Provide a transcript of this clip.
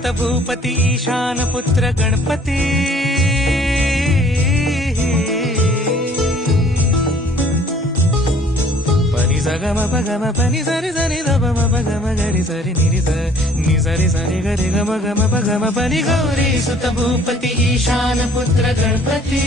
सुत भूपती ईशान पुत्र गणपती पनि सगम पगम पनि सरि सरि ध प म पगम गरि सरि नि स नि सरि सरि गरि गम गम पगम पनि गौरी सुत भूपती ईशान पुत्र गणपती